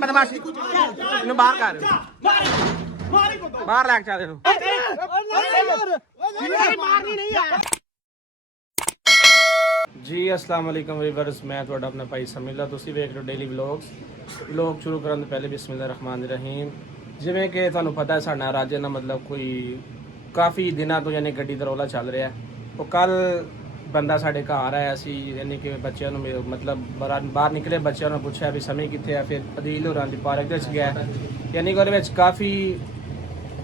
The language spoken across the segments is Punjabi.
ਬਦਮਾਸ਼ੀ ਇਹਨੂੰ ਬਾਹਰ ਕਰ ਬਾਹਰ ਲੈ ਕੇ ਚੱਲ ਇਹਨੂੰ ਮਾਰਨੀ ਨਹੀਂ ਆ ਜੀ। ਅਸਲਾਮ ਵਾਲੇਕੁਮ ਵੀਵਰਸ, ਮੈਂ ਤੁਹਾਡਾ ਆਪਣਾ ਭਾਈ ਸਮੀਲਾ। ਤੁਸੀਂ ਵੇਖ ਰਹੇ ਹੋ ਡੇਲੀ ਵਲੌਗ ਸ਼ੁਰੂ ਕਰਨ ਤੋਂ ਪਹਿਲੇ ਬਿਸਮਿਲ੍ਲਾਹ ਰਹਿਮਾਨ ਰਹੀਮ। ਜਿਵੇਂ ਕਿ ਤੁਹਾਨੂੰ ਪਤਾ ਹੈ ਸਾਡਾ ਰਾਜੇ ਨਾਲ ਮਤਲਬ ਕੋਈ ਕਾਫੀ ਦਿਨਾਂ ਤੋਂ ਯਾਨੀ ਗੱਡੀ ਦਾ ਰੌਲਾ ਚੱਲ ਰਿਹਾ। ਉਹ ਕੱਲ ਬੰਦਾ ਸਾਡੇ ਘਰ ਆਇਆ ਸੀ, ਯਾਨੀ ਕਿ ਬੱਚਿਆਂ ਨੂੰ ਮਤਲਬ ਬਾਹਰ ਨਿਕਲੇ, ਬੱਚਿਆਂ ਨੂੰ ਪੁੱਛਿਆ ਵੀ ਸਮੇਂ ਕਿੱਥੇ ਆ। ਫਿਰ ਅਦੀਲ ਹੋਰਾਂ ਦੀ ਪਾਰਕ ਦੇ ਵਿੱਚ ਗਿਆ, ਯਾਨੀ ਕਿ ਉਹਦੇ ਵਿੱਚ ਕਾਫੀ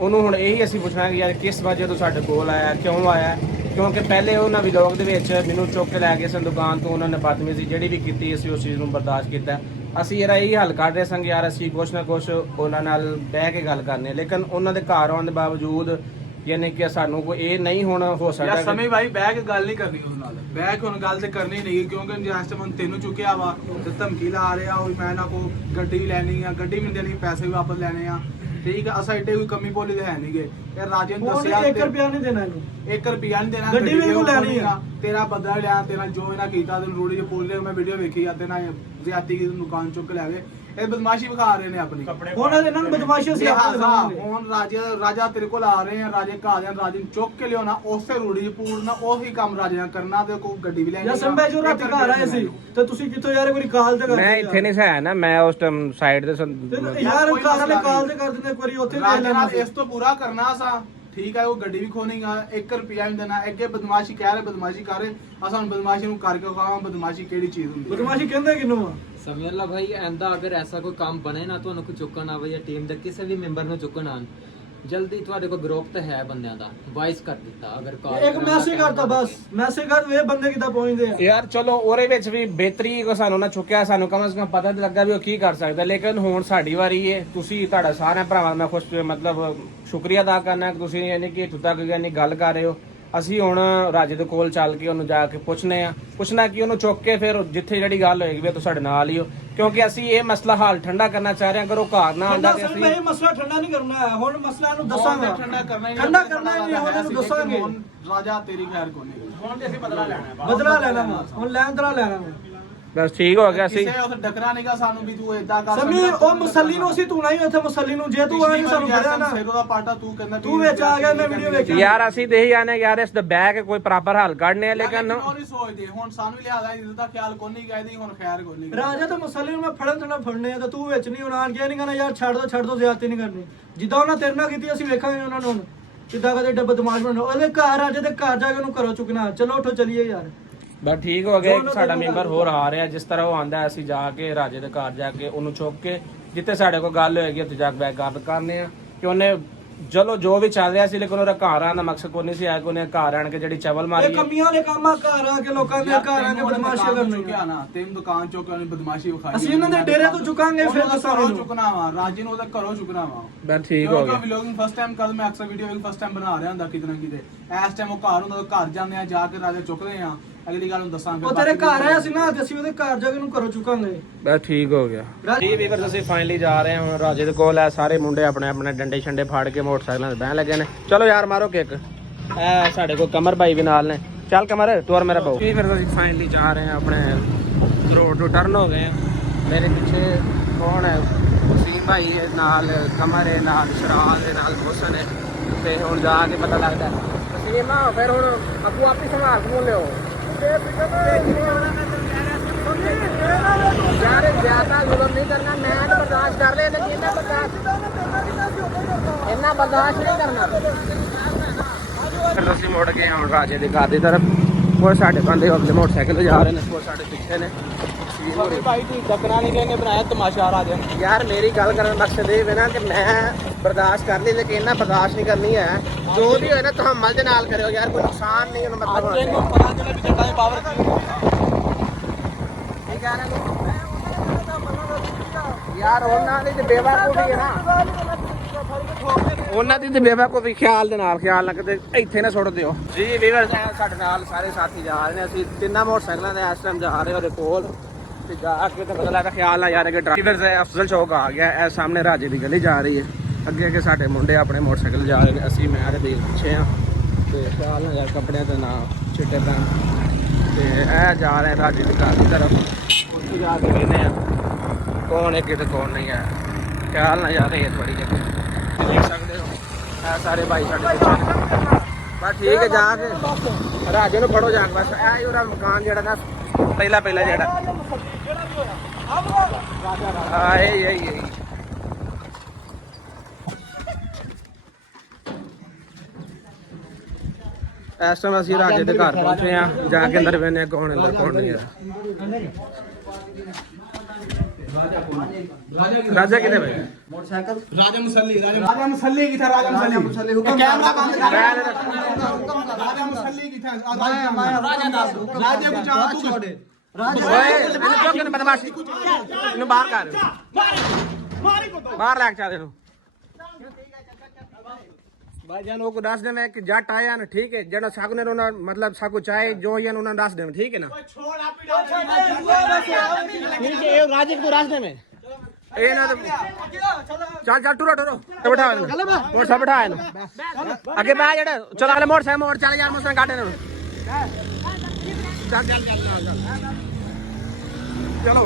ਉਹਨੂੰ ਹੁਣ ਇਹੀ ਅਸੀਂ ਪੁੱਛਣਾ ਕਿ ਯਾਰ ਕਿਸ ਵਜ੍ਹਾ ਤੋਂ ਸਾਡੇ ਕੋਲ ਆਇਆ, ਕਿਉਂ ਆਇਆ। ਕਿਉਂਕਿ ਪਹਿਲੇ ਉਹਨਾਂ ਵਲੌਗ ਦੇ ਵਿੱਚ ਮੈਨੂੰ ਚੁੱਕ ਕੇ ਲੈ ਗਏ ਸਨ ਦੁਕਾਨ ਤੋਂ, ਉਹਨਾਂ ਨੇ ਬਦਤਮੀਜ਼ੀ ਜਿਹੜੀ ਵੀ ਕੀਤੀ ਅਸੀਂ ਉਸ ਚੀਜ਼ ਨੂੰ ਬਰਦਾਸ਼ਤ ਕੀਤਾ। ਅਸੀਂ ਯਾਰ ਇਹੀ ਹੱਲ ਕੱਢ ਰਹੇ ਸਾਂ ਕਿ ਯਾਰ ਅਸੀਂ ਕੁਛ ਨਾ ਕੁਛ ਉਹਨਾਂ ਨਾਲ ਬਹਿ ਕੇ ਗੱਲ ਕਰਨੀ ਹੈ, ਲੇਕਿਨ ਉਹਨਾਂ ਦੇ ਘਰ ਆਉਣ ਦੇ ਬਾਵਜੂਦ ਯਾਨੀ ਕਿ ਸਾਨੂੰ ਕੋਈ ਇਹ ਨਹੀਂ ਹੁਣ ਹੋ ਸਕਦਾ ਸਮੇਂ ਭਾਈ ਬਹਿ ਕੇ ਗੱਲ ਨਹੀਂ ਕਰਨੀ ਉਸ ਨਾਲ, ਬਹਿ ਕੇ ਹੁਣ ਗੱਲ ਤੇ ਕਰਨੀ ਨਹੀਂ, ਕਿਉਂਕਿ ਜਿਸ ਟਾਈਮ ਤੈਨੂੰ ਚੁੱਕਿਆ ਵਾ ਤੇ ਧਮਕੀ ਲਾ ਰਿਹਾ ਉਹ ਮੈਂ ਨਾ ਕੋ ਗੱਡੀ ਲੈਣੀ ਆ, ਗੱਡੀ ਵੀ ਦੇਣੀ, ਪੈਸੇ ਵੀ ਵਾਪਸ ਲੈਣੇ ਆ, ਠੀਕ ਆ। ਅਸਾਂ ਏਡੇ ਕੋਈ ਕਮੀ ਬੋਲੀ ਤੇ ਹੈ ਨਹੀਂਗੇ। ਇਹ ਰਾਜੇ ਨੂੰ ਦੱਸਿਆ 1 ਰੁਪਿਆ ਨਹੀਂ ਦੇਣਾ ਇਹਨੂੰ, 1 ਰੁਪਿਆ ਨਹੀਂ ਦੇਣਾ, ਗੱਡੀ ਵੀ ਲੈਣੀ ਆ, ਤੇਰਾ ਬਦਲਾ ਲਿਆ, ਤੇਰਾ ਜੋ ਇਹਨਾਂ ਕੀਤਾ ਤੈਨੂੰ ਰੋੜੀ ਚ ਪੋਲ ਲਿਆ। ਮੈਂ ਵੀਡੀਓ ਵੇਖੀ ਆ ਤੇ ਨਾ ਜ਼ਿਆਦਤੀ ਕੀ ਦੁਕਾਨ ਚੁੱਕ ਲੈ ਗਏ, ਇਹ ਬਦਮਾਸ਼ੀ ਵਿਖਾ ਰਹੇ ਨੇ ਆਪਣੀ। ਹੁਣ ਇਹਨਾਂ ਨੂੰ ਬਦਮਾਸ਼ੀ ਅਸੀਂ ਆਪ ਦਿਖਾਵਾਂਗੇ। ਹੁਣ ਰਾਜਾ ਤੇਰੇ ਕੋਲ ਆ ਰਹੇ ਆ, ਰਾਜੇ ਘਰ ਦੇ ਰਾਜੇ ਨੂੰ ਚੁੱਕ ਕੇ ਲਿਆਉਣਾ, ਉਸੇ ਰੂੜੀ ਚ ਪੂਰਨਾ, ਉਹੀ ਕੰਮ ਰਾਜੇ ਨਾਲ ਕਰਨਾ ਤੇ ਕੋਈ ਗੱਡੀ ਵੀ ਲੈਣੀ। ਜਾਂ ਸੰਭੇ ਜੋ ਰਾਤ ਘਰ ਆਏ ਸੀ ਤੇ ਤੁਸੀਂ ਕਿੱਥੋਂ ਯਾਰ ਕੋਈ ਕਾਲ ਤੇ ਕਰ ਮੈਂ ਇੱਥੇ ਨਹੀਂ ਸੀ ਨਾ, ਮੈਂ ਉਸ ਟਾਈਮ ਸਾਈਡ ਤੇ ਯਾਰ ਕਾਲ ਤੇ ਕਰ ਦਿੰਦੇ ਇੱਕ ਵਾਰੀ ਉੱਥੇ ਲੈ ਲੈਣਾ। ਇਸ ਤੋਂ ਪੂਰਾ ਕਰਨਾ ਸਾ, ਠੀਕ ਹੈ। ਉਹ ਗੱਡੀ ਵੀ ਖੋਣੀਗਾ, 1 ਰੁਪਿਆ ਵੀ ਦੇਣਾ। ਅੱਗੇ ਬਦਮਾਸ਼ੀ ਕਹਿ ਰਹੇ, ਬਦਮਾਸ਼ੀ ਕਰ ਰਹੇ, ਅਸਾਂ ਬਦਮਾਸ਼ੀ ਨੂੰ ਕਰਕੇ ਖਾਵਾਂ। ਬਦਮਾਸ਼ੀ ਕਿਹੜੀ ਚੀਜ਼ ਹੁੰਦੀ? ਬਦਮਾਸ਼ੀ ਕਹਿੰਦੇ ਕਿਨੂੰ ਆ? ਸਮਝ ਲਾ ਭਾਈ, ਐਂਦਾ ਅਗਰ ਐਸਾ ਕੋਈ ਕੰਮ ਬਣੇ ਨਾ, ਤੁਹਾਨੂੰ ਕੋਈ ਚੁੱਕਣ ਆਵੇ ਜਾਂ ਟੀਮ ਦੇ ਕਿਸੇ ਵੀ ਮੈਂਬਰ ਨੂੰ ਚੁੱਕਣ ਆਣ, ਜਲਦੀ ਤੁਹਾਡੇ ਕੋਲ ਗਰੁੱਪ ਤੇ ਹੈ ਬੰਦਿਆਂ ਦਾ, ਵਾਇਸ ਕਰ ਦਿੱਤਾ। ਅਗਰ ਕਾਲ ਇੱਕ ਮੈਸੇਜ ਕਰਤਾ, ਬਸ ਮੈਸੇਜ ਕਰ ਵੇ ਬੰਦੇ ਕਿੱਦਾਂ ਪਹੁੰਚਦੇ ਆ ਯਾਰ। ਚਲੋ ਉਹਦੇ ਵਿੱਚ ਵੀ ਬਿਹਤਰੀ ਕੋ ਸਾਨੂੰ ਨਾ ਚੁੱਕਿਆ, ਸਾਨੂੰ ਕਮ ਸੇ ਕਮ ਪਤਾ ਤਾਂ ਲੱਗਾ ਵੀ ਉਹ ਕੀ ਕਰ ਸਕਦਾ। ਲੇਕਿਨ ਹੁਣ ਸਾਡੀ ਵਾਰੀ ਹੈ, ਤੁਸੀਂ ਤੁਹਾਡਾ ਸਾਰਿਆਂ ਭਰਾਵਾਂ ਦਾ ਮੈਂ ਖੁਸ਼ ਮਤਲਬ ਸ਼ੁਕਰੀਆ ਅਦਾ ਕਰਨਾ ਕਿ ਤੁਸੀਂ ਯਾਨੀ ਕਿ ਇੱਥੋਂ ਤੱਕ ਯਾਨੀ ਗੱਲ ਕਰ ਰਹੇ ਹੋ। ਅਸੀਂ ਹੁਣ ਰਾਜੇ ਦੇ ਕੋਲ ਚੱਲ ਕੇ ਉਹਨੂੰ ਜਾ ਕੇ ਪੁੱਛਣਾ ਕਿ ਉਹਨੂੰ ਚੁੱਕ ਕੇ ਫਿਰ ਜਿੱਥੇ ਜਿਹੜੀ ਗੱਲ ਹੋਏਗੀ ਵੀ ਤੂੰ ਸਾਡੇ ਨਾਲ ਹੀ ਹੋ, ਕਿਉਂਕਿ ਅਸੀਂ ਇਹ ਮਸਲਾ ਹਾਲ ਠੰਡਾ ਕਰਨਾ ਚਾਹ ਰਹੇ ਹਾਂ। ਅਗਰ ਉਹ ਘਰ ਨਾ ਆਂਦਾ ਤੇ ਅਸੀਂ ਇਹ ਮਸਲਾ ਠੰਡਾ ਨਹੀਂ ਕਰਨਾ ਹੈ, ਹੁਣ ਮਸਲਾ ਨੂੰ ਦੱਸਾਂਗੇ। ਠੰਡਾ ਕਰਨਾ ਨਹੀਂ, ਹੁਣ ਇਹਨੂੰ ਦੱਸਾਂਗੇ। ਰਾਜਾ ਤੇਰੀ ਖੈਰ ਕੋਈ ਨਹੀਂ, ਹੁਣ ਤੇ ਅਸੀਂ ਬਦਲਾ ਲੈਣਾ, ਬਦਲਾ ਲੈਣਾ ਹੁਣ ਲੈਂਦਰਾ ਲੈਣਾ। ਬਸ ਠੀਕ ਹੋ ਗਿਆ। ਅਸੀਂ ਕਿਸੇ ਉੱਥੇ ਡਕਰਾ ਨਹੀਂਗਾ ਸਾਨੂੰ ਵੀ ਤੂੰ ਏਦਾਂ ਕਰ ਸਮੀ ਉਹ ਮੁਸੱਲੀ ਨੂੰ ਅਸੀਂ ਤੂੰ ਨਹੀਂ ਉੱਥੇ ਮੁਸੱਲੀ ਨੂੰ, ਜੇ ਤੂੰ ਆ ਕੇ ਸਾਨੂੰ ਫੜਿਆ ਨਾ ਸੇਰੋ ਦਾ ਪਾਟਾ ਤੂੰ ਕਹਿੰਦਾ ਤੂੰ ਵਿੱਚ ਆ ਗਿਆ। ਮੈਂ ਵੀਡੀਓ ਵੇਖੀ ਯਾਰ ਅਸੀਂ ਤੇ ਹੀ ਆਨੇ ਯਾਰ ਇਸ ਦਾ ਬਹਿ ਕੇ ਕੋਈ ਪ੍ਰੋਪਰ ਹੱਲ ਕੱਢਨੇ ਆ, ਲੇਕਿਨ ਉਹ ਨਹੀਂ ਸੋਚਦੇ। ਹੁਣ ਸਾਨੂੰ ਲਿਆਦਾ ਇਹਦਾ ਖਿਆਲ ਕੋਈ ਨਹੀਂ ਗਾਇਦੀ, ਹੁਣ ਖੈਰ ਕੋਈ ਨਹੀਂ। ਰਾਜਾ ਤਾਂ ਮੁਸੱਲੀ ਨੂੰ ਮੈਂ ਫੜਨ ਫੜਨੇ ਆ ਤੇ ਤੂੰ ਵਿੱਚ ਨਹੀਂ ਹੋਣਾ। ਗਿਆ ਨਹੀਂ ਕਹਿੰਦਾ ਯਾਰ ਛੱਡ ਦੋ ਜ਼ਿਆਦਤੀ ਨਹੀਂ ਕਰਨੀ। ਜਿੱਦਾਂ ਉਹਨਾਂ ਤੇਰੇ ਨਾਲ ਕੀਤੀ ਅਸੀਂ ਵੇਖਾਂਗੇ ਉਹਨਾਂ ਨੂੰ ਕਿੱਦਾਂ ਕਦੇ ਏਡਾ ਬਦਮਾਸ਼ ਬਣਨਾ। ਉਹਦੇ ਘਰ ਰਾਜੇ ਦੇ ਘਰ ਜਾ ਕੇ ਉਹਨੂੰ ਘਰੋਂ ਚੁੱਕਣਾ। ਚਲੋ ਉੱਠੋ ਚਲੀਏ ਯਾਰ। ਬਸ ਠੀਕ ਹੋ ਗਿਆ। ਇੱਕ ਸਾਡਾ ਮੈਂਬਰ ਹੋਰ ਆ ਰਿਹਾ, ਜਿਸ ਤਰ੍ਹਾਂ ਉਹ ਆਂਦਾ ਅਸੀਂ ਜਾ ਕੇ ਰਾਜੇ ਦੇ ਘਰ ਜਾ ਕੇ ਉਹਨੂੰ ਚੁੱਕ ਕੇ ਜਿੱਥੇ ਸਾਡੇ ਕੋਲ ਗੱਲ ਹੋਏਗੀ ਉੱਥੇ ਜਾ ਕੇ ਬੈਕ ਗੱਲ ਕਰਨੇ ਆ ਕਿ ਉਹਨੇ ਚਲੋ ਜੋ ਵੀ ਚੱਲ ਰਿਹਾ ਸੀ, ਲੇਕਿਨ ਉਹਦਾ ਘਰ ਆਉਣ ਦਾ ਮਕਸਦ ਕੋਈ ਨਹੀਂ ਸੀ ਆਇਆ ਕਿ ਉਹਨੇ ਘਰ ਆਣ ਕੇ ਜਿਹੜੀ ਚਵਲ ਮਾਰੀ। ਇਹ ਕਮੀਆਂ ਵਾਲੇ ਕੰਮ ਆ, ਘਰ ਆ ਕੇ ਲੋਕਾਂ ਦੇ ਘਰ ਆ ਕੇ ਬਦਮਾਸ਼ੀ ਕਰਨੀ ਨਾ। ਤੈਨੂੰ ਦੁਕਾਨ ਚੋਂ ਉਹਨੇ ਬਦਮਾਸ਼ੀ ਵਿਖਾਈ, ਅਸੀਂ ਇਹਨਾਂ ਦੇ ਡੇਰੇ ਤੋਂ ਚੁਕਾਂਗੇ। ਫਿਰ ਘਰੋਂ ਚੁੱਕਣਾ ਵਾ, ਰਾਜੇ ਨੂੰ ਉਹਦਾ ਘਰੋਂ ਚੁੱਕਣਾ ਵਾ। ਬਸ ਠੀਕ ਹੋ ਗਿਆ। ਵਲੌਗਿੰਗ ਫਸਟ ਟਾਈਮ ਕਰ, ਮੈਂ ਅਕਸਰ ਵੀਡੀਓ ਫਸਟ ਟਾਈਮ ਬਣਾ ਰਿਹਾ ਹੁੰਦਾ ਕਿਤੇ ਨਾ ਕਿਤੇ। ਇਸ ਟਾਈਮ ਉਹ ਘਰ ਹੁੰਦਾ, ਘਰ ਜਾਂਦੇ ਆ, ਜਾ ਕੇ ਰਾਜਾ ਚੁੱਕਦੇ ਆ। ਅਗਲੀ ਗੱਲ ਨੂੰ ਦੱਸਾਂਗੇ। ਉਹ ਤੇਰੇ ਘਰ ਆਇਆ ਸੀ ਨਾ, ਅਸੀਂ ਉਹਦੇ ਘਰ ਜਾ ਕੇ ਉਹਨੂੰ ਘਰੋਂ ਚੁਕਾਂਗੇ। ਬਸ ਠੀਕ ਹੋ ਗਿਆ ਜੀ ਵੀਵਰ। ਅਸੀਂ ਫਾਈਨਲੀ ਜਾ ਰਹੇ ਹਾਂ ਹੁਣ ਰਾਜੇ ਦੇ ਕੋਲ। ਹੈ ਸਾਰੇ ਮੁੰਡੇ ਆਪਣੇ ਆਪਣੇ ਡੰਡੇ ਛੰਡੇ ਫਾੜ ਕੇ ਮੋਟਰਸਾਈਕਲਾਂ ਤੇ ਬਹਿਣ ਲੱਗੇ ਨੇ। ਚਲੋ ਯਾਰ ਮਾਰੋ ਕਿੱਕ। ਇਹ ਸਾਡੇ ਕੋਲ ਕਮਰ ਭਾਈ ਵੀ ਨਾਲ ਨੇ। ਚੱਲ ਕਮਰ ਤੂੰ ਔਰ ਮੇਰਾ ਬਾਊ। ਜੀ ਫਿਰ ਅਸੀਂ ਫਾਈਨਲੀ ਜਾ ਰਹੇ ਹਾਂ ਆਪਣੇ ਰੋਡ ਤੋਂ ਟਰਨ ਹੋ ਗਏ ਆ। ਮੇਰੇ ਪਿੱਛੇ ਕੌਣ ਹੈ? ਵਸੀਮ ਭਾਈ ਨਾਲ, ਕਮਰ ਹੈ ਨਾਲ, ਸ਼ਰਾਲ ਦੇ ਨਾਲ, ਮੋਸਨ ਹੈ। ਤੇ ਹੁਣ ਜਾ ਕੇ ਪਤਾ ਲੱਗਦਾ ਵਸੀਮ ਨਾ ਫਿਰ ਹੁਣ ਅੱਗੋਂ ਆਪੀ ਸੰਭਾਲ ਕੇ ਲਿਓ ਯਾਰ। ਜ਼ਿਆਦਾ ਜ਼ੁਲਮ ਨਹੀਂ ਕਰਨਾ, ਮੈਂ ਤਾਂ ਬਰਦਾਸ਼ਤ ਕਰ ਲਿਆ, ਲੇਕਿਨ ਇੰਨਾ ਬਰਦਾਸ਼ਤ ਨਹੀਂ ਕਰਨਾ। ਫਿਰ ਅਸੀਂ ਮੁੜ ਗਏ ਹੁਣ ਰਾਜੇ ਦੇ ਘਰ ਦੀ ਤਰਫ। ਉਹ ਸਾਡੇ ਬੰਦੇ ਅਗਲੇ ਮੋਟਰਸਾਈਕਲ ਤੇ ਜਾ ਰਹੇ ਨੇ, ਉਹ ਸਾਡੇ ਪਿੱਛੇ ਨੇ। ਭਾਈ ਤੂੰ ਡਕਣਾ ਨਹੀਂ ਕਹਿੰਦੇ ਬਣਾਇਆ ਤਮਾਸ਼ਾ ਰਾਜਾ। ਯਾਰ ਮੇਰੀ ਗੱਲ ਕਰਨ ਦਾ ਮਕਸਦ ਇਹ ਹੈ ਨਾ ਕਿ ਮੈਂ ਬਰਦਾਸ਼ਤ ਕਰ ਲਈ, ਲੇਕਿਨ ਇੰਨਾ ਬਰਦਾਸ਼ਤ ਨਹੀਂ ਕਰਨੀ ਹੈ। ਜੋ ਵੀ ਹੋਏ ਨਾ ਤਹਮਲ ਦੇ ਨਾਲ ਕਰਿਓ ਯਾਰ, ਕੋਈ ਨੁਕਸਾਨ ਨਹੀਂ ਉਹਨੂੰ ਮਤਲਬ ਤੈਨੂੰ ਪਤਾ ਜਿਹੜਾ ਵੀ ਜੱਟਾਂ ਦੀ ਪਾਵਰ ਯਾਰ ਉਹਨਾਂ ਦੀ ਤੇ ਬੇਵਕੂਫੀ ਹੈ ਨਾ, ਉਹਨਾਂ ਦੀ ਤੇ ਬੇਵਕੂਫੀ। ਖਿਆਲ ਦੇ ਨਾਲ ਖਿਆਲ ਨਾ ਕਿਤੇ ਇੱਥੇ ਨਾ ਸੁੱਟ ਦਿਓ ਜੀ। ਵੀਵਰ ਸਾਡੇ ਨਾਲ ਸਾਰੇ ਸਾਥੀ ਜਾ ਰਹੇ ਨੇ, ਅਸੀਂ ਤਿੰਨਾਂ ਮੋਟਰਸਾਈਕਲਾਂ ਦੇ ਇਸ ਟਾਈਮ ਜਾ ਰਹੇ ਉਹਦੇ ਕੋਲ ਤੇ ਜਾ ਕੇ ਤੇ ਪਤਾ ਲੱਗਾ ਖਿਆਲ ਨਾ ਯਾਰ ਕਿ ਡਰਾਈਵਰ ਅਫਜ਼ਲ ਚੌਕ ਆ ਗਿਆ। ਇਹ ਸਾਹਮਣੇ ਰਾਜੇ ਦੀ ਗਲੀ ਜਾ ਰਹੀ ਹੈ, ਅੱਗੇ ਅੱਗੇ ਸਾਡੇ ਮੁੰਡੇ ਆਪਣੇ ਮੋਟਰਸਾਈਕਲ ਜਾ ਰਹੇ ਨੇ, ਅਸੀਂ ਮੈਂ ਤੇ ਦੇਖ ਪਿੱਛੇ ਆ। ਤੇ ਖਿਆਲ ਨਾ ਯਾਰ ਕੱਪੜਿਆਂ ਦੇ ਨਾ ਚਿੱਟੇ ਪੈਣ। ਤੇ ਇਹ ਜਾ ਰਹੇ ਰਾਜੇ ਦੇ ਘਰ ਦੀ ਤਰਫ, ਉੱਥੇ ਜਾ ਕੇ ਕਹਿੰਦੇ ਆ ਕੌਣ ਹੈ ਕਿਤੇ ਕੌਣ ਨਹੀਂ ਹੈ ਖਿਆਲ ਨਾ ਜਾ ਰਹੀ ਹੈ ਥੋੜੀ ਜਿਹੀ ਦੇਖ ਸਕਦੇ ਹੋ ਇਹ ਸਾਰੇ ਭਾਈ ਸਾਡੇ ਪਿੱਛੇ ਬਸ ਠੀਕ ਹੈ ਜਾ ਕੇ ਰਾਜੇ ਨੂੰ ਫੜੋ ਜਾ ਕੇ ਬਸ ਇਹ ਹੀ ਉਹਦਾ ਮਕਾਨ ਜਿਹੜਾ ਨਾ ਪਹਿਲਾ ਜਿਹੜਾ ਹਾਂ ਇਹ ਇਸ ਟਾਈਮ ਅਸੀਂ ਰਾਜੇ ਦੇ ਘਰ ਪਹੁੰਚੇ ਆ ਜਾ ਕੇ ਅੰਦਰ ਵੇਖਦੇ ਕੌਣ ਅੰਦਰ ਕੌਣ ਨਹੀਂ ਹੈ ਰਾਜਾ ਕਿੱਥੇ ਬੈ मोटरसाइकिल राजा मुसल्ली की था राजा मुसल्ली कैमरा बंद कर राजा मुसल्ली की था राजा को चाह तू छोड़े ਓਏ ਇਹਨੂੰ ਕਿਉਂ ਕਿਨ ਬਦਮਾਸ਼ੀ ਇਹਨੂੰ ਬਾਹਰ ਕਰ ਬਾਹਰ ਲੈ ਕੇ ਚੱਲ ਇਹਨੂੰ भाईजान वो को दस देना है कि जट आया ना ठीक है जना सागु ने रोना मतलब सागु चाहे जो या उन्होंने दस देना ठीक है ना ठीक है ये राजे को रास्ते में ए ना चल चल टुरो टुरो तो बैठा मोटर से बैठा है आगे बैठ जड़ा चल अगले मोटर से मोटर चल यार मोटर काटे ना चल चलो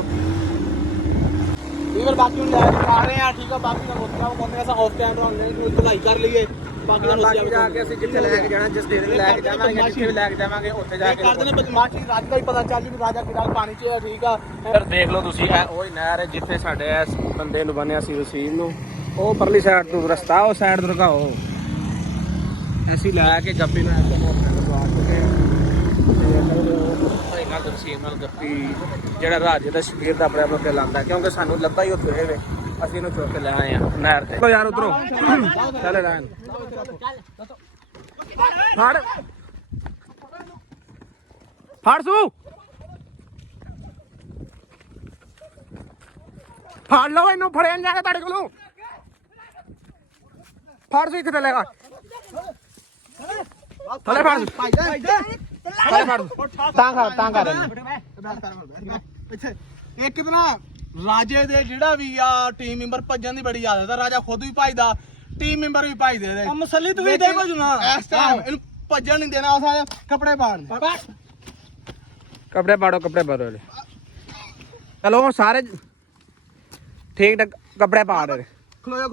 इधर बाकी उन आ रहे हैं ठीक है बाकी का होता है कौन ऐसा ऑफ कैमरा हमने भलाई कर लिए बाकी जा के ਅਸੀਂ ਜਿੱਥੇ ਲੈ ਕੇ ਜਾਣਾ ਜਿਸ ਦੇਰ ਵੀ ਲੈ ਕੇ ਜਾਵਾਂਗੇ ਜਿੱਥੇ ਵੀ ਲੈ ਕੇ ਜਾਵਾਂਗੇ ਉੱਥੇ ਜਾ ਕੇ ਕਰਦੇ ਨੇ ਬਦਮਾਸ਼ੀ ਰਾਜ ਦਾ ਹੀ ਪਤਾ ਚੱਲ ਜੀ ਰਾਜਾ ਕਿਹੜਾ ਪਾਣੀ 'ਚ ਹੈ ਠੀਕ ਆ ਫਿਰ ਦੇਖ ਲਓ ਤੁਸੀਂ ਇਹ ਉਹ ਹੀ ਨਹਿਰ ਹੈ ਜਿੱਥੇ ਸਾਡੇ ਇਸ ਬੰਦੇ ਨੂੰ ਬੰਨਿਆ ਸੀ ਵਸੀਲ ਨੂੰ ਉਹ ਪਰਲੀ ਸਾਈਡ ਤੋਂ ਰਸਤਾ ਉਹ ਸਾਈਡ ਤੋਂ ਰਗਾਓ ਅਸੀਂ ਲੈ ਕੇ ਗੱਪੀ ਨੂੰ ਇੱਥੇ ਮੋਟਰ ਤੋਂ ਆ ਚੁੱਕੇ ਭਾਈ ਨਾਲ ਵਸੀਲ ਨਾਲ ਗੱਪੀ ਜਿਹੜਾ ਰਾਜੇ ਦਾ ਸ਼ਬੀਰ ਦਾ ਆਪਣੇ ਆਪ ਤੇ ਲਾਂਦਾ ਕਿਉਂਕਿ ਸਾਨੂੰ ਲੱਭਾ ਹੀ ਉੱਥੇ ਹੋਵੇ ਅਸੀਂ ਇਹਨੂੰ ਚੁੱਕ ਕੇ ਲੈ ਆਏ ਆ ਨਹਿਰ ਤੇ ਯਾਰ ਉਤਰੋ ਚੱਲ ਲੈਣ ਫੜ ਸੂ ਫੜ ਲਓ ਇਹਨੂੰ ਫੜਿਆ ਨੀ ਜਾਗਾ ਤੁਹਾਡੇ ਕੋਲੋਂ ਫੜ ਸੂ ਇੱਥੇ ਥੱਲੇ ਥੱਲੇ ਫੜ ਤਾਂ ਕਰ ਇੱਕ ਨਾ ਰਾਜੇ ਦੇ ਜਿਹੜਾ ਵੀ ਆ ਟੀਮ ਮੈਂਬਰ ਭੱਜਣ ਦੀ ਬੜੀ ਆਦਤ ਆ ਰਾਜਾ ਖੁਦ ਵੀ ਭੱਜਦਾ ਟੀਮ ਮੈਂਬਰ ਵੀ ਭੱਜਦੇ ਨੇ मसली तू भी दे भजना ਇਸ ਟਾਈਮ ਇਹਨੂੰ ਭੱਜਣ ਨਹੀਂ ਦੇਣਾ ਉਸ ਵਾਲੇ ਕੱਪੜੇ ਪਾੜਨੇ कपड़े पाड़ो चलो सारे ठीक ठाक कपड़े पाड़ रहे ਖਲੋਇਆ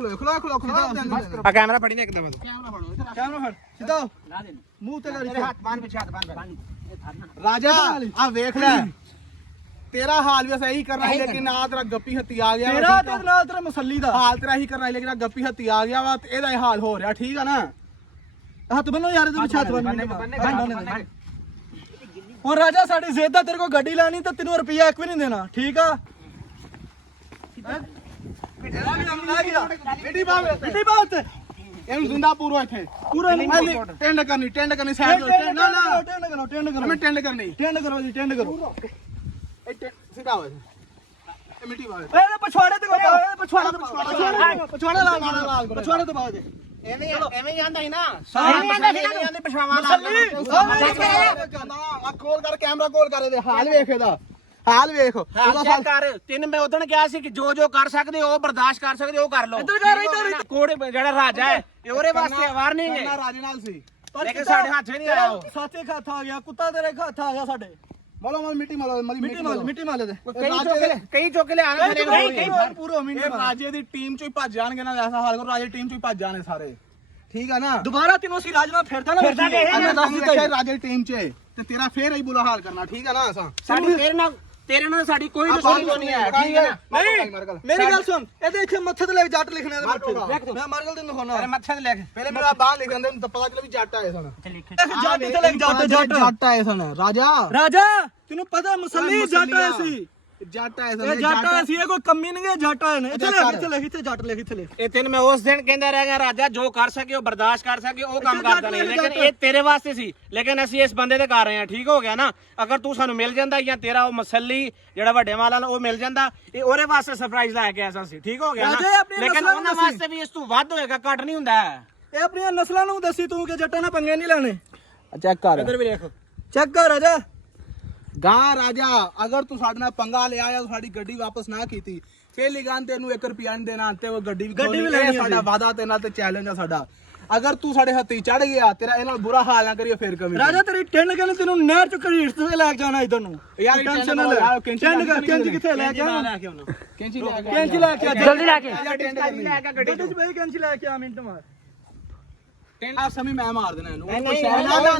आ कैमरा पड़ी ना एकदम ਕੈਮਰਾ ਫੜ सीधा मुंह ते कर हाथ बांध पीछे हाथ बांध ਰਾਜਾ ਆ ਵੇਖ ਲੈ तेरा हाल भी सही करना है लेकिन ना तेरा गप्पी हत्ती आ गया तेरा ते ना तेरा मसली दा हाल तेरा ही करना है लेकिन गप्पी हत्ती आ गया वा ते एदा हाल हो रहा ठीक है ना हाथ बनो यार तू छत बन और राजा साडी जिद दा तेरे को गाड़ी लानी तो 3 रुपया एक भी नहीं देना ठीक है बेटी बात ਇਹਨੂੰ ਜ਼ਿੰਦਾ ਪੂਰਾ ਇੱਥੇ पूरा नहीं ਟੈਂਡ ਕਰਨੀ ਸਾਈਡ ਨਾ ਨਾ टेंड करो ਮੈਂ ਟੈਂਡ करनी टेंड करो जी टेंड करो ਸਿੱਧਾ ਹੋ ਇਹ ਮਿੱਟੀ ਬਾਵੇ ए पछवाड़े ते पछवाड़ा ला पछवाड़े ते बाज ਐਵੇਂ ਜਾਂਦਾ ਹੀ ਨਾ ਐਵੇਂ ਜਾਂਦਾ ਸੀ ਨਾ ਜਾਂਦੇ ਪਛਾਵਾਂ ਆ ਕੋਲ ਕਰ ਕੈਮਰਾ ਕੋਲ ਕਰ ਇਹਦੇ ਹਾਲ ਵੇਖ ਇਹਦਾ ਹਾਲ ਵੇਖ ਉਹਦਾ ਚੈੱਕ ਕਰ ਤੈਨੂੰ ਮੈਂ ਉਦੋਂ ਕਿਹਾ ਸੀ ਕਿ ਜੋ ਕਰ ਸਕਦੇ ਉਹ ਬਰਦਾਸ਼ਤ ਕਰ ਸਕਦੇ ਉਹ ਕਰ ਲਓ ਇੱਧਰ ਕੋੜੇ ਜਿਹੜਾ ਰਾਜਾ ਹੈ ਇਹ ਉਹਦੇ ਵਾਸਤੇ ਵਾਰਨਿੰਗ ਹੈ ਰਾਜੇ ਨਾਲ ਸੀ ਲੇਕਿਨ ਸਾਡੇ ਹੱਥ ਨਹੀਂ ਆਇਆ ਉਹ ਸਾਥੇ ਹੱਥ ਆ ਗਿਆ ਕੁੱਤਾ ਤੇਰੇ ਹੱਥ ਆ ਗਿਆ ਸਾਡੇ ਮਲੋ ਮਿੱਟੀ ਮਿੱਟੀ ਮਾਲੇ ਦੇ ਕਈ ਚੁੱਕ ਲਿਆਣ ਕਈ ਪੂਰਾ ਮਿੰਟ ਇਹ ਰਾਜੇ ਦੀ ਟੀਮ ਚੋਂ ਹੀ ਭੱਜ ਜਾਣਗੇ ਨਾ ਐਸਾ ਹਾਲ ਕਰੋ ਰਾਜੇ ਦੀ ਟੀਮ ਚੋਂ ਹੀ ਭੱਜ ਜਾਣੇ ਸਾਰੇ ਠੀਕ ਆ ਨਾ ਦੁਬਾਰਾ ਤੈਨੂੰ ਅਸੀਂ ਰਾਜਨਾ ਫਿਰਦਾ ਨਾ ਮੈਂ ਦੱਸ ਦਿੱਤਾ ਰਾਜੇ ਦੀ ਟੀਮ ਚ ਤੇ ਤੇਰਾ ਫੇਰ ਹੀ ਬੁਰਾ ਹਾਲ ਕਰਨਾ ਠੀਕ ਆ ਨਾ ਅਸਾਂ ਸਾਡੀ ਤੇਰੇ ਨਾਲ ਸਾਡੀ ਕੋਈ ਦੁਸ਼ਮਣੀ ਨਹੀਂ ਹੈ ਠੀਕ ਹੈ ਨਹੀਂ ਮੇਰੀ ਗੱਲ ਸੁਣ ਇਹਦੇ ਇੱਥੇ ਮੱਥੇ ਤੇ ਲਿਖ ਜੱਟ ਲਿਖਣਾ ਇਹਦੇ ਮੱਥੇ ਮੈਂ ਮਾਰਗਲ ਤੈਨੂੰ ਦਿਖਾਉਣਾ ਮੱਥੇ ਤੇ ਲਿਖ ਪਹਿਲੇ ਮੇਰਾ ਬਾਹ ਲਿਖ ਦਿੰਦੇ ਤਾਂ ਪਤਾ ਚੱਲੇ ਵੀ ਜੱਟ ਆਏ ਸਨ ਜੱਟ ਇੱਥੇ ਲਿਖ ਜੱਟ ਆਏ ਸਨ ਰਾਜਾ ਤੈਨੂੰ ਪਤਾ ਮਸਲੀ ਜੱਟ ਆਏ ਸੀ ਜੱਟ ਆਏ ਇਹ ਸਨ ਜੱਟ ਆਏ ਸੀ ਇਹ ਕੋਈ ਕਮੀ ਨਹੀਂ ਹੈ ਜੱਟ ਆਏ ਨੇ ਇੱਥੇ ਲਿਖ ਇੱਥੇ ਜੱਟ ਲਿਖ ਇੱਥੇ ਲਿਖ ਇਹ ਤੈਨੂੰ ਮੈਂ ਉਸ ਦਿਨ ਕਹਿੰਦਾ ਰਹਿ ਗਿਆ ਰਾਜਾ ਜੋ ਕਰ ਸਕੇ ਉਹ ਬਰਦਾਸ਼ਤ ਕਰ ਸਕੇ ਉਹ ਕੰਮ ਕਰਦਾ ਨਹੀਂ ਲੇਕਿਨ ਇਹ ਤੇਰੇ ਵਾਸਤੇ ਸੀ ਲੇਕਿਨ ਅਸੀਂ ਇਸ ਬੰਦੇ ਤੇ ਕਰ ਰਹੇ ਹਾਂ ਠੀਕ ਹੋ ਗਿਆ ਨਾ ਅਗਰ ਤੂੰ ਸਾਨੂੰ ਮਿਲ ਜਾਂਦਾ ਜਾਂ ਤੇਰਾ ਉਹ ਮਸਲੀ ਜਿਹੜਾ ਵੱਡੇ ਵਾਲਾ ਉਹ ਮਿਲ ਜਾਂਦਾ ਇਹ ਉਹਦੇ ਵਾਸਤੇ ਸਰਪ੍ਰਾਈਜ਼ ਲੈ ਕੇ ਆਇਆ ਸੀ ਠੀਕ ਹੋ ਗਿਆ ਨਾ ਲੇਕਿਨ ਉਹਨਾਂ ਵਾਸਤੇ ਵੀ ਇਸ ਤੋਂ ਵੱਧ ਹੋਏਗਾ ਘੱਟ ਨਹੀਂ ਹੁੰਦਾ ਇਹ ਆਪਣੀਆਂ ਨਸਲਾਂ ਨੂੰ ਦੱਸੀ ਤੂੰ ਕਿ ਜੱਟਾਂ ਨਾਲ ਪੰਗੇ ਨਹੀਂ ਲੈਣੇ ਚੈੱਕ ਕਰ ਇੱਧਰ ਵੀ ਦੇਖ ਚੈੱਕ ਕਰ ਰਾਜਾ ਗਾ ਰਾਜਾ ਅਗਰ ਤੂੰ ਸਾਡੇ ਨਾਲ ਪੰਗਾ ਲਿਆ ਜਾਂ ਸਾਡੀ ਗੱਡੀ ਵਾਪਸ ਨਾ ਕੀਤੀ ਪਹਿਲੀ ਗੱਲ ਤੈਨੂੰ 1 ਰੁਪਿਆ ਨਹੀਂ ਦੇਣਾ ਤੇ ਉਹ ਗੱਡੀ ਵੀ ਲੈਣੀ ਸਾਡਾ ਵਾਦਾ ਤੇ ਨਾਲ ਤੇ ਚੈਲੰਜ ਆ ਸਾਡਾ ਅਗਰ ਤੂੰ ਸਾਡੇ ਹੱਥੀ ਚੜ ਗਿਆ ਤੇਰਾ ਇਹ ਨਾਲ ਬੁਰਾ ਹਾਲ ਨਾ ਕਰੀਏ ਫਿਰ ਕਮੀ ਰਾਜਾ ਤੇਰੀ ਟੈਂਡ ਕਹਿੰਦੇ ਤੈਨੂੰ ਨਹਿਰ ਚ ਘੜੀਟ ਤੇ ਲੈ ਕੇ ਜਾਣਾ ਇਧਰ ਨੂੰ ਯਾਰ ਟੈਨਸ਼ਨ ਨਾ ਲੈ ਕੈਂਚੀ ਕਿੱਥੇ ਲੈ ਕੇ ਆ ਕੈਂਚੀ ਲੈ ਕੇ ਕੈਂਚੀ ਲੈ ਕੇ ਆ ਜਲਦੀ ਲੈ ਕੇ ਗੱਡੀ ਚ ਬਈ ਕੈਂਚੀ ਲੈ ਕੇ ਆ ਮਿੰਟ ਮਾਰ ਆ ਸਮੀ ਮੈਂ ਮਾਰ ਦੇਣਾ ਇਹਨੂੰ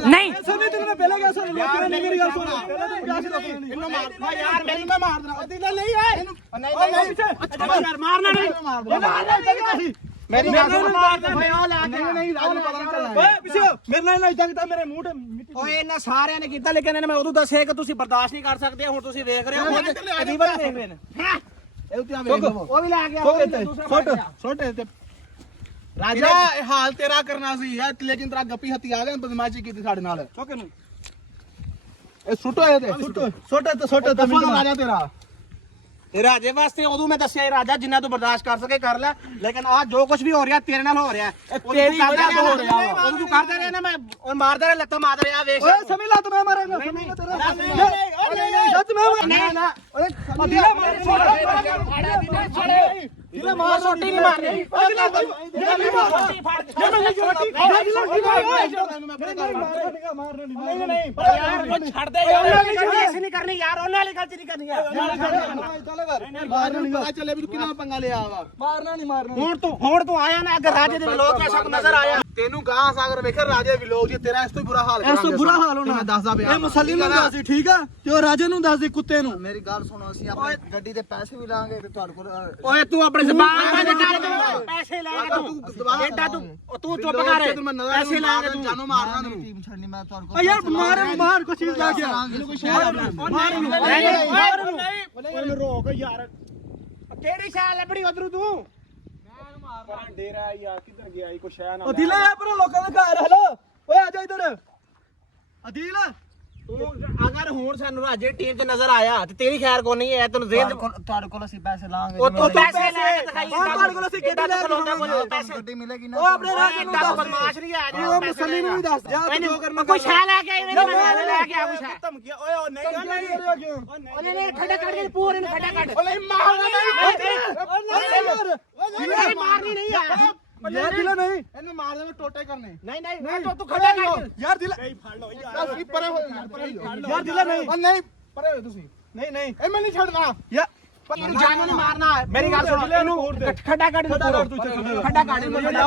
ਨਹੀਂ ਸਮੇਂ ਤੈਨੂੰ ਮੈਂ ਪਹਿਲਾਂ ਕਿਹਾ ਸੀ ਲੋਕਾਂ ਨੇ ਮੇਰੀ ਗੱਲ ਸੁਣ ਪਹਿਲਾਂ ਤੈਨੂੰ ਕਿਹਾ ਸੀ ਲੋਕਾਂ ਨੇ ਇਹਨੂੰ ਮਾਰ ਯਾਰ ਮੈਨੂੰ ਮੈਂ ਮਾਰ ਦੇਣਾ ਅਦੀਲਾ ਨਹੀਂ ਆਏ ਨਹੀਂ ਯਾਰ ਮਾਰਨਾ ਨਹੀਂ ਮਾਰਨਾ ਨਹੀਂ ਮੇਰੀ ਗੱਲ ਸੁਣ ਮਾਰਦਾ ਭਾਈ ਆ ਲੈ ਨਹੀਂ ਰਾਜ ਨੂੰ ਪਤਾ ਨਹੀਂ ਚੱਲਣਾ ਓਏ ਪਿੱਛੇ ਮੇਰੇ ਨਾਲ ਇਦਾਂ ਕੀਤਾ ਮੇਰੇ ਮੂੰਹ ਤੇ ਮਿੱਟੀ ਓਏ ਇਹਨਾਂ ਸਾਰਿਆਂ ਨੇ ਕੀਤਾ ਲੇਕਿਨ ਇਹਨੇ ਮੈਂ ਉਦੋਂ ਦੱਸਿਆ ਕਿ ਤੁਸੀਂ ਬਰਦਾਸ਼ਤ ਨਹੀਂ ਕਰ ਸਕਦੇ ਹੁਣ ਤੁਸੀਂ ਵੇਖ ਰਹੇ ਹੋ ਅਦੀ ਵਾਰ ਦੇਖ ਰਹੇ ਨੇ ਇਹ ਉੱਤੇ ਆ ਵੇਖ ਲਵੋ ਉਹ ਵੀ ਲੈ ਗਿਆ ਛੋਟੇ ਤੇ ਰਾਜਾ ਇਹ ਹਾਲ ਤੇਰਾ ਕਰਨਾ ਸੀ ਯਾਰ ਲੇਕਿਨ ਤੇਰਾ ਗੱਪੀ ਹੱਥੀ ਆ ਗਿਆ ਬਦਮਾਸ਼ੀ ਕੀਤੀ ਸਾਡੇ ਨਾਲ ਚੋਕੇ ਨੂੰ ਇਹ ਸੁੱਟੋ ਇਹਦੇ ਛੋਟੇ ਤੇ ਦਫਾ ਰਾਜਾ ਤੇਰਾ ਇਹ ਰਾਜੇ ਵਾਸਤੇ ਉਦੋਂ ਮੈਂ ਦੱਸਿਆ ਇਹ ਰਾਜਾ ਜਿੰਨਾ ਤੂੰ ਬਰਦਾਸ਼ਤ ਕਰ ਸਕੇ ਕਰ ਲੈ ਲੇਕਿਨ ਆ ਜੋ ਕੁਝ ਵੀ ਹੋ ਰਿਹਾ ਤੇਰੇ ਨਾਲ ਹੋ ਰਿਹਾ ਤੇਰੀ ਵਜ੍ਹਾ ਤੋਂ ਹੋ ਰਿਹਾ ਵਾ। ਉਦੋਂ ਤੂੰ ਕਰਦਾ ਰਿਹਾ ਨਾ ਮੈਂ ਉਹ ਮਾਰਦਾ ਰਿਹਾ ਲੱਤਾਂ ਮਾਰਦਾ ਰਿਹਾ ਵੇਖ ਓਏ ਸਮਝ ਲਾ ਤੂੰ ਮੈਂ ਮਾਰਾਂਗਾ ਸਮਝ ਲਾ ਤੇਰਾ ਸੱਚ ਮੈਂ ਨਹੀਂ ਨਾ ਓਏ ਦਿਲਾ ਮਾਰ ਦਿਲਾ ਮਾਰ ਛੋਟੀ ਨਹੀਂ ਮਾਰਨੀ ਛੱਡ ਦੇ ਯਾਰ ਨਹੀਂ ਕਰਨੀ ਯਾਰ ਉਹਨਾਂ ਵਾਲੀ ਗਲਤੀ ਨਹੀਂ ਕਰਨੀ ਯਾਰ ਚੱਲੇ ਵੀ ਤੂੰ ਕਿੰਨਾ ਪੰਗਾ ਲਿਆ ਵਾ ਮਾਰਨਾ ਨਹੀਂ ਮਾਰਨਾ ਹੁਣ ਤੂੰ ਆਇਆ ਨਾ ਅਗਰ ਰਾਜੇ ਦੇ ਲੋਕ ਐਸਾ ਨਜ਼ਰ ਆਇਆ ਤੈਨੂੰ ਗਾਂ ਸਾਗਰ ਵੇਖ ਰਾਜੇ ਵੀ ਲੋਕ ਜੀ ਤੇਰਾ ਇਸ ਤੋਂ ਬੁਰਾ ਹਾਲ ਇਸ ਤੋਂ ਬੁਰਾ ਹਾਲ ਹੋਣਾ ਮੈਂ ਦੱਸਦਾ ਪਿਆ ਇਹ ਮੁਸਲਿਮ ਨੂੰ ਦੱਸ ਦੇ ਠੀਕ ਆ ਤੇ ਉਹ ਰਾਜੇ ਨੂੰ ਦੱਸ ਦੇ ਕੁੱਤੇ ਨੂੰ ਮੇਰੀ ਗੱਲ ਸੁਣੋ ਅਸੀਂ ਆਪਣੀ ਗੱਡੀ ਦੇ ਪੈਸੇ ਵੀ ਲਾਂਗੇ ਤੇ ਤੁਹਾਡੇ ਕੋਲ ਓਏ ਤੂੰ ਆਪਣੀ ਜ਼ਬਾਨ ਤੇ ਕਰ ਪੈਸੇ ਲੈ ਕੇ ਤੂੰ ਐਡਾ ਤੂੰ ਚੁੱਪ ਕਰ ਪੈਸੇ ਲੈ ਕੇ ਤੂੰ ਜਾਨੋਂ ਮਾਰਨਾ ਤੈਨੂੰ ਟੀਮ ਛੱਡਣੀ ਮੈਂ ਤੁਹਾਡੇ ਓ ਕੋਲ ਯਾਰ ਮਾਰ ਕੋਈ ਚੀਜ਼ ਲਾ ਕੇ ਆ ਓਏ ਰੋਕ ਯਾਰ ਕਿਹੜੀ ਸ਼ੈ ਲੱਭੜੀ ਉਧਰੋਂ ਤੂੰ ਡੇਰਾ ਯਾਰ ਕਿੱਧਰ ਗਿਆ ਕੋਈ ਸ਼ੈ ਨਾ ਉਹ ਦਿਲੇ ਆ ਪਰ ਲੋਕਾਂ ਦੇ ਘਰ ਹਲੋ ਓਏ ਆ ਜਾ ਇਧਰ ਅਦੀਲ ਤੂੰ ਅਗਰ ਹੁਣ ਸਾਨੂੰ ਰਾਜੇ ਟੀਮ 'ਚ ਨਜ਼ਰ ਆਇਆ ਤੇ ਤੇਰੀ ਖੈਰ ਕੋ ਨਹੀਂ ਹੈ ਤੈਨੂੰ ਜ਼ੇਨ ਤੁਹਾਡੇ ਕੋਲ ਅਸੀਂ ਪੈਸੇ ਲਾਂਗੇ ਉਹ ਤੂੰ ਪੈਸੇ ਲੈ ਕੇ ਦਿਖਾਈ ਤੁਹਾਡੇ ਕੋਲ ਅਸੀਂ ਕਿਹੜਾ ਲੈ ਕੇ ਪੈਸੇ ਗੱਡੀ ਮਿਲੇਗੀ ਨਾ ਉਹ ਆਪਣੇ ਰਾਜੇ ਨੂੰ ਦੱਸ ਬਦਮਾਸ਼ ਨਹੀਂ ਆ ਉਹ ਮੁਸਲਿਮ ਨੂੰ ਵੀ ਦੱਸ ਜਾ ਤੂੰ ਜੋ ਕਰਨਾ ਕੋਈ ਸ਼ੈ ਲੈ ਕੇ ਆਈ ਮੇਰੇ ਨਾਲ ਲੈ ਕੇ ਆ ਕੋਈ ਸ਼ੈ ਧਮਕੀਆਂ ਓਏ ਉਹ ਨਹੀਂ ਉਹਨੇ ਨੇ ਖੱਡਾ ਕੱਢ ਕੇ ਪੂਰੇ ਨੂੰ ਖੱਡਾ ਕੱਢ ਓਏ ਮਾਰਨਾ ਨਹੀਂ ਮਾਰਨੀ ਨਹੀਂ ਆ ਯਾਰ ਦਿਲਾ ਨਹੀਂ ਇਹਨੂੰ ਮਾਰ ਦੇ ਟੋਟੇ ਕਰਨੇ ਨਹੀਂ ਤੂੰ ਖੱਡਾ ਕੱਢ ਯਾਰ ਦਿਲਾ ਅਸੀਂ ਪਰੇ ਹੋ ਯਾਰ ਪਰੇ ਹੋ ਯਾਰ ਦਿਲਾ ਨਹੀਂ ਉਹ ਨਹੀਂ ਪਰੇ ਹੋ ਤੁਸੀਂ ਨਹੀਂ ਨਹੀਂ ਇਹ ਮੈਂ ਨਹੀਂ ਛੱਡਣਾ ਯਾਰ ਇਹਨੂੰ ਜਾਨੋਂ ਨਹੀਂ ਮਾਰਨਾ ਮੇਰੀ ਗੱਲ ਸੁਣ ਇਹਨੂੰ ਖੱਡਾ ਕੱਢ ਖੱਡਾ ਕੱਢ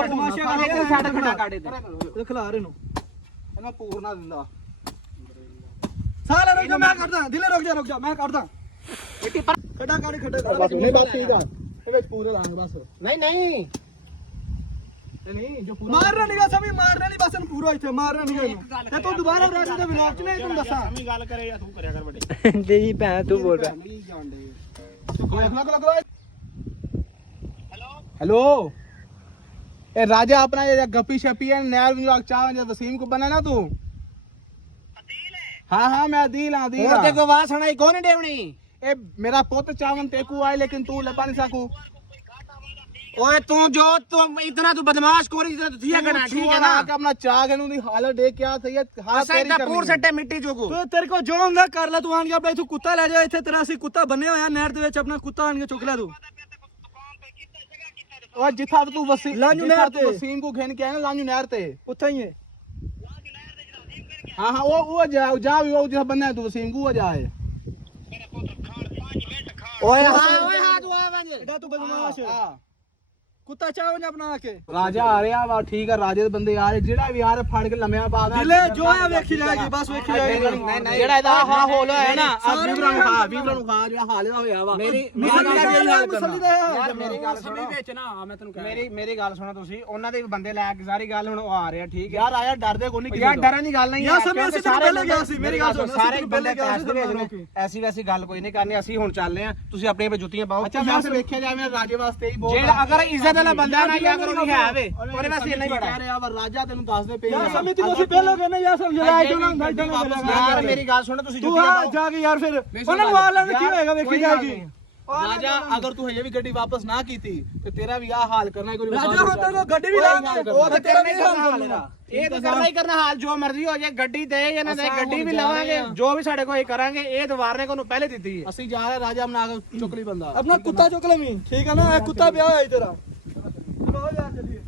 ਤਮਾਸ਼ਾ ਇਹਨੂੰ ਛੱਡ ਖੱਡਾ ਕੱਢ ਦੇ ਖਿਲਾ ਰਹੇ ਨੂੰ ਇਹਨਾਂ ਪੂਰ ਨਾ ਦਿੰਦਾ ਸਾਲਾ ਰੁਕ ਜਾ ਮੈਂ ਕੱਢਦਾ ਦਿਲੇ ਰੁਕ ਜਾ ਮੈਂ ਕੱਢਦਾ ਖੱਡਾ ਕੱਢ ਬਸ ਨਹੀਂ ਬਸ ਠੀਕ ਆ ਇਹ ਵਿੱਚ ਪੂਰੇ ਲਾਂਗੇ ਬਸ ਨਹੀਂ ਇਹ ਨਹੀਂ ਜੋ ਮਾਰਨਾ ਨਹੀਂ ਗਾ ਸਮੀ ਮਾਰਨਾ ਨਹੀਂ ਬਸ ਇਹਨੂੰ ਪੂਰਾ ਇੱਥੇ ਮਾਰਨਾ ਨਹੀਂ ਇਹਨੂੰ ਤੇ ਤੂੰ ਦੁਬਾਰਾ ਰਾਜੇ ਦੇ ਵਿਲਾਪ ਚ ਨਹੀਂ ਤੈਨੂੰ ਦੱਸਾਂ ਗੱਲ ਕਰੇ ਜਾਂ ਤੂੰ ਕਰਿਆ ਕਰ ਵੱਡੇ ਤੇਰੀ ਭੈਣ ਤੂੰ ਬੋਲ ਰਿਹਾ हेलो ए राजा अपना ये गप्पी शप्पी है नया विभाग चाव जो वसीम को बना ना तू हाँ हाँ मैं अदील हाँ अदील ਹੁਣ ਤੇ ਕੋ ਆਵਾਜ਼ ਸੁਣਾਈ ਕੌਣ ਡੇਵਣੀ ए मेरा पुत्र चावन तेकू आए लेकिन तू लपा नहीं सकू ਓਏ ਤੂੰ ਜੋ ਤੂੰ ਇਤਨਾ ਤੂੰ ਬਦਮਾਸ਼ ਕੋਰੀ ਜਿतना ਤੂੰ ਥੀਆ ਕਰਨਾ ਠੀਕ ਹੈ ਨਾ कि अपना चाग नु दी हालत देख क्या सही है हालत ਅਸਾਂ तेरी ਦਾ करनी ਪੂਰ है। ਸੱਟੇ ਮਿੱਟੀ ਜੋਗੂ ਤੂੰ ਤੇਰੇ ਕੋ ਜੋ ਹੁੰਦਾ ਕਰ ਲੈ ਤੂੰ ਆਣ ਕੇ ਆਪਣਾ ਇਥੋਂ ਕੁੱਤਾ ਲੈ ਜਾ ਇੱਥੇ ਤੇਰਾ ਅਸੀਂ ਕੁੱਤਾ ਬੰਨਿਆ ਹੋਇਆ ਨਹਿਰ ਦੇ ਵਿੱਚ ਆਪਣਾ ਕੁੱਤਾ ਆਣ ਕੇ ਚੁੱਕ ਲੈ ਤੂੰ और जिथा तू वसीम लांजू जिथा नहर तू ते। वसीम को घेन के आए ना लांजू नहर ते ਉੱਥੇ ਹੀ ਹੈ हाँ हाँ वो जा भी वो जो बनना है तू वसीम को वो जाए ਓਏ ਹਾਂ ਤੂੰ ਆ ਵੰਜ ਐਡਾ ਤੂੰ ਬਦਮਾਸ਼ हाँ ਕੁੱਤਾ ਚਾਹੋ ਨੇ ਆਪਣਾ ਆ ਕੇ ਰਾਜਾ ਆ ਰਿਹਾ ਵਾ ਠੀਕ ਆ ਰਾਜੇ ਦੇ ਬੰਦੇ ਆ ਰਹੇ ਜਿਹੜਾ ਵੀ ਆ ਰਿਹਾ ਫੜ ਕੇ ਲੰਮਿਆ ਪਾ ਦੇ ਦਿਲੇ ਜੋ ਆ ਵੇਖੀ ਜਾਏਗੀ ਬਸ ਵੇਖੀ ਜਾਏਗੀ ਜਿਹੜਾ ਇਹਦਾ ਹਾਂ ਹੋਲ ਹੋਇਆ ਨਾ ਆ ਵੀਵਰਾਂ ਨੂੰ ਖਾ ਜਿਹੜਾ ਹਾਲ ਇਹਦਾ ਹੋਇਆ ਵਾ ਮੇਰੀ ਮੁਸਲੀ ਦਾ ਯਾਰ ਮੇਰੀ ਗੱਲ ਸੁਣੋ ਮੇਰੀ ਗੱਲ ਸੁਣੋ ਤੁਸੀਂ ਉਹਨਾਂ ਦੇ ਵੀ ਬੰਦੇ ਲੈ ਕੇ ਸਾਰੀ ਗੱਲ ਹੁਣ ਉਹ ਆ ਰਿਹਾ ਠੀਕ ਹੈ ਯਾਰ ਆਇਆ ਡਰਦੇ ਕੋਈ ਨਹੀਂ ਯਾਰ ਡਰਨ ਦੀ ਗੱਲ ਨਹੀਂ ਯਾਰ ਸਮੇਂ ਅਸੀਂ ਤੈਨੂੰ ਪਹਿਲੇ ਗਿਆ ਸੀ ਮੇਰੀ ਗੱਲ ਸੁਣ ਸਾਰੇ ਬੰਦੇ ਪੈਸੇ ਦੇ ਵੇਚਣੇ ਐਸੀ ਵੈਸੀ ਗੱਲ ਕੋਈ ਨਹੀਂ ਕਰਨੀ ਅਸੀਂ ਹੁਣ ਚੱਲਦੇ ਆ ਤੁਸੀਂ ਆਪਣੇ ਆਪੇ ਜੁੱਤੀਆਂ ਪਾਓ ਅੱਛਾ ਵੈਸੇ ਵੇਖਿਆ ਜਾਵੇ ਰਾਜੇ ਵਾਸਤੇ ਹੀ ਬਹੁਤ ਜਿਹੜਾ ਅਗਰ ਇੱਜ਼ਤ ਵਾਲਾ ਬੰਦਾ ਨਾ ਜਾਂ ਕਰੋ ਨਹੀਂ ਹੈ ਵੇ ਉਹਦੇ ਵਾਸਤੇ ਇੰਨਾ ਹੀ ਬੜਾ ਕਹਿ ਰਿਹਾ ਵਾ ਰਾਜਾ ਤੈਨੂੰ ਦੱਸਦੇ ਪਏ ਯਾਰ ਸਮੇਂ ਤੂੰ ਅਸੀਂ ਪਹਿਲੇ ਗਏ ਨਾ ਯਾਰ ਸਮਝ ਲੈ ਜੋ ਨਾ ਯਾਰ ਮੇਰੀ ਗੱਲ ਸੁਣੋ ਤੁਸੀਂ ਤੂੰ ਜੁੱਤੀਆਂ ਆ ਜਾ ਕੇ ਯਾਰ ਫਿਰ ਉਹਨਾਂ ਨੂੰ ਮਾਰ ਲੈਣ ਕੀ ਹੋਏਗਾ ਵੇਖੀ ਜਾਏਗੀ ਰਾਜਾ ਅਗਰ ਤੂੰ ਹਜੇ ਵੀ ਗੱਡੀ ਵਾਪਸ ਨਾ ਕੀਤੀ ਤੇ ਤੇਰਾ ਵੀ ਆ ਹਾਲ ਕਰਨਾ ਕੋਈ ਰਾਜਾ ਹੁਣ ਤੇਰੇ ਗੱਡੀ ਵੀ ਲਾਵਾਂਗੇ ਉਹ ਤਾਂ ਤੇਰਾ ਨਹੀਂ ਕਰਨਾ ਇਹ ਤਾਂ ਕਰਨਾ ਹੀ ਕਰਨਾ ਹਾਲ ਜੋ ਮਰਜ਼ੀ ਹੋ ਜਾਏ ਗੱਡੀ ਤੇ ਜਾਂ ਨਾ ਦੇ ਗੱਡੀ ਵੀ ਲਵਾਂਗੇ ਜੋ ਵੀ ਸਾਡੇ ਕੋਲ ਇਹ ਕਰਾਂਗੇ ਇਹ ਦਵਾਰਨੇ ਕੋਨੂੰ ਪਹਿਲੇ ਦਿੱਤੀ ਹੈ ਅਸੀਂ ਜਾ ਰਹੇ ਰਾਜਾ ਬਣਾ ਕੇ ਚੁਕਲੀ ਬੰਦਾ ਆਪਣਾ ਕੁੱਤਾ ਚੁੱਕ ਲਵੀਂ ਠੀਕ ਹੈ ਨਾ ਇਹ ਕੁੱਤਾ ਪਿਆ ਹੋਇਆ ਤੇਰਾ ਚਲੋ ਯਾਰ ਚੱਲੀਏ